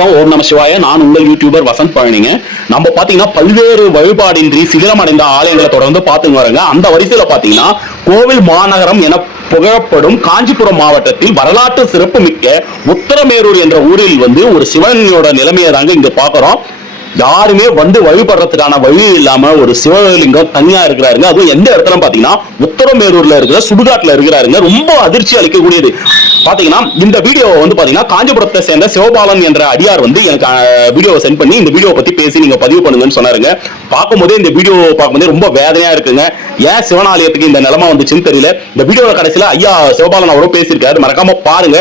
வணக்கம். ஓம் நம சிவாய. நான் உங்கள் யூடியூபர் வசந்த் பழனிங்க. நம்ம பாத்தீங்கன்னா பல்வேறு வழிபாடின்றி சிதிலமடைந்த ஆலயங்களை தொடர்ந்து பார்த்துங்க வரங்க. அந்த வரிசையில பாத்தீங்கன்னா கோவில் மாநகரம் என புகழப்படும் காஞ்சிபுரம் மாவட்டத்தில் வரலாற்று சிறப்பு மிக்க உத்தரமேரூர் என்ற ஊரில் ஒரு சிவனோட நிலைமையை தாங்க இங்க பாக்குறோம். யாருமே வழிபடுறதுக்கான வழி இல்லாம ஒரு சிவலிங்கம் தனியா இருக்கிறாருங்க. அதுவும் எந்த இடத்துல பாத்தீங்கன்னா உத்தரமேரூர்ல இருக்கிற சுடுகாட்டுல இருக்கிறாருங்க. ரொம்ப அதிர்ச்சி அளிக்கக்கூடியது. பாத்தீங்கன்னா இந்த வீடியோ பாத்தீங்கன்னா காஞ்சிபுரத்தை சேர்ந்த சிவபாலன் என்ற அடியார் எனக்கு வீடியோவை சென்ட் பண்ணி இந்த வீடியோ பத்தி பேசி நீங்க பதிவு பண்ணுங்கன்னு சொன்னாருங்க. பார்க்கும்போதே இந்த வீடியோ பார்க்கும்போதே ரொம்ப வேதனையா இருக்குங்க. ஏன் சிவனாலயத்துக்கு இந்த நிலைமை வந்துச்சுன்னு தெரியல. இந்த வீடியோல கடைசியில ஐயா சிவபாலன் அவரும் பேசியிருக்காரு. மறக்காம பாருங்க.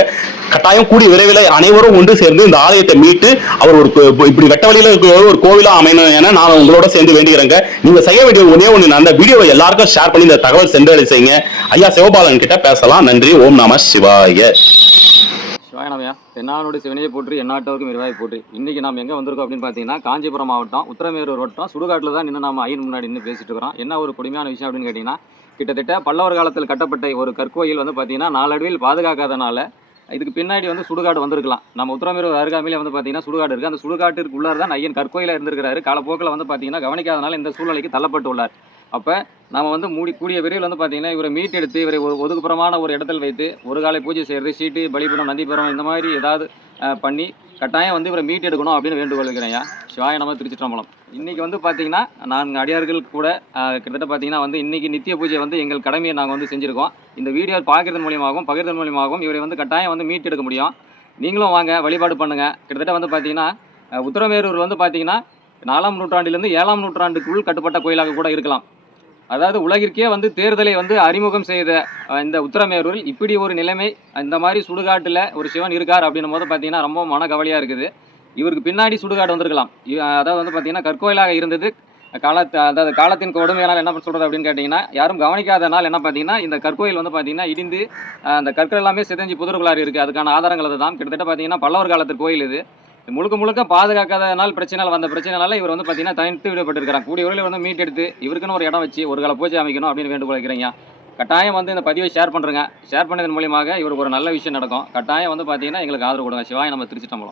கட்டாயம் கூடிய விரைவில் அனைவரும் ஒன்று சேர்ந்து இந்த ஆலயத்தை மீட்டு அவர் ஒரு இப்படி வெட்ட வழியில இருக்கிற ஒரு கோவிலா அமையணும் என நான் உங்களோட சேர்ந்து வேண்டுகிறேங்க. நீங்க செய்ய வேண்டிய ஒண்ணு அந்த வீடியோவை எல்லாருக்கும் ஷேர் பண்ணி இந்த தகவல் சென்றடை செய்யுங்க. ஐயா சிவபாலன் கிட்ட பேசலாம். நன்றி. ஓம் நம சிவாய. சிவாயனமையா. தென்னானுடைய சிவனையை போற்றி எந்நாட்டவருக்கும் இறைவாய் போற்றி. இன்னைக்கு நாம் எங்கே வந்திருக்கோம் அப்படின்னு பார்த்தீங்கன்னா காஞ்சிபுரம் மாவட்டம் உத்தரமேரூர் வட்டம் சுடுகாட்டில் தான் நின்று நம்ம ஐயன் முன்னாடி நின்று பேசிட்டு இருக்கிறோம். என்ன ஒரு கொடுமையான விஷயம் அப்படின்னு கேட்டிங்கன்னா, கிட்டத்தட்ட பல்லவர் காலத்தில் கட்டப்பட்ட ஒரு கற்கோயில் பார்த்தீங்கன்னா நாளடைவில் பாதுகாக்காதனால இதுக்கு பின்னாடி சுடுகாடு வந்திருக்கலாம். நம்ம உத்தரமேரூர் அருகாமையிலே பார்த்தீங்கன்னா சுடுகாடு இருக்குது. அந்த சுடுகாட்டிற்கு உள்ளார் தான் ஐயன் கற்கோயிலாக இருந்திருக்கிறாரு. காலப்போக்கில் பார்த்தீங்கன்னா கவனிக்காதனால இந்த சூழ்நிலைக்கு தள்ளப்பட்டு உள்ளார். அப்போ நம்ம கூடிய விரைவில் பார்த்தீங்கன்னா இவரை மீட்டெடுத்து இவரை ஒதுக்குப்புறமான ஒரு இடத்தில் வைத்து ஒரு காலை பூஜை செய்கிறது, சீட்டு, பலிபீடம், நந்திபுரம் இந்த மாதிரி ஏதாவது பண்ணி கட்டாயம் இவரை மீட்டெடுக்கணும் அப்படின்னு வேண்டுகோள் இருக்கிறேன். சிவாய நம. திருச்சிற்றம்பலம். இன்றைக்கி பார்த்தீங்கன்னா நாங்கள் அடியார்கள் கூட கிட்டத்தட்ட பார்த்தீங்கன்னா இன்றைக்கி நித்திய பூஜை எங்கள் கடமையை நாங்கள் செஞ்சுருக்கோம். இந்த வீடியோ பார்க்குறது மூலியமாகவும் பகிர்தல் மூலியமாகவும் இவரை கட்டாயம் மீட்டெடுக்க முடியும். நீங்களும் வாங்க, வழிபாடு பண்ணுங்கள். கிட்டத்தட்ட பார்த்தீங்கன்னா உத்தரமேரூர் பார்த்தீங்கன்னா 4ஆம் நூற்றாண்டிலிருந்து 7ஆம் நூற்றாண்டுக்குள் கட்டுப்பட்ட கோயிலாக கூட இருக்கலாம். அதாவது உலகிற்கே தேர்தலை அறிமுகம் செய்த இந்த உத்தரமேரூரில் இப்படி ஒரு நிலைமை, இந்த மாதிரி சுடுகாட்டில் ஒரு சிவன் இருக்கார் அப்படின்னும் போது பார்த்தீங்கன்னா ரொம்ப மனக்கவலையாக இருக்குது. இவருக்கு பின்னாடி சுடுகாடு வந்திருக்கலாம். அதாவது பார்த்தீங்கன்னா கற்கோயிலாக இருந்தது. அதாவது காலத்தின் கொடுமையினால் என்ன சொல்கிறது அப்படின்னு கேட்டிங்கன்னா, யாரும் கவனிக்காதனால் என்ன பார்த்தீங்கன்னா இந்த கற்கோயில் பார்த்தீங்கன்னா இடிந்து அந்த கற்கள் எல்லாமே சிதைஞ்சு புதர்களாக இருக்குது. அதுக்கான ஆதாரங்கள் அதுதான். கிட்டத்தட்ட பார்த்தீங்கன்னா பல்லவர் காலத்து கோயில் இது. முழுக்க பாதுகாக்காதனால் வந்த பிரச்சனைனால இவர் பார்த்தீங்கன்னா தனித்து விடப்பட்டிருக்கிறாங்க. கூடிய வரையில் மீட்டெடுத்து இவருக்குன்னு ஒரு இடம் வச்சு ஒரு கால பூஜை அமைக்கணும் அப்படின்னு வேண்டுகோள் வைக்கிறீங்க. கட்டாயம் இந்த பதிவை ஷேர் பண்ணுறேங்க. ஷேர் பண்ணதன் மூலியமாக இவருக்கு ஒரு நல்ல விஷயம் நடக்கும். கட்டாயம் பார்த்தீங்கன்னா எங்களுக்கு ஆதரவு கொடுங்க. சிவாய நம்ம திருச்சிட்டம்பலம்.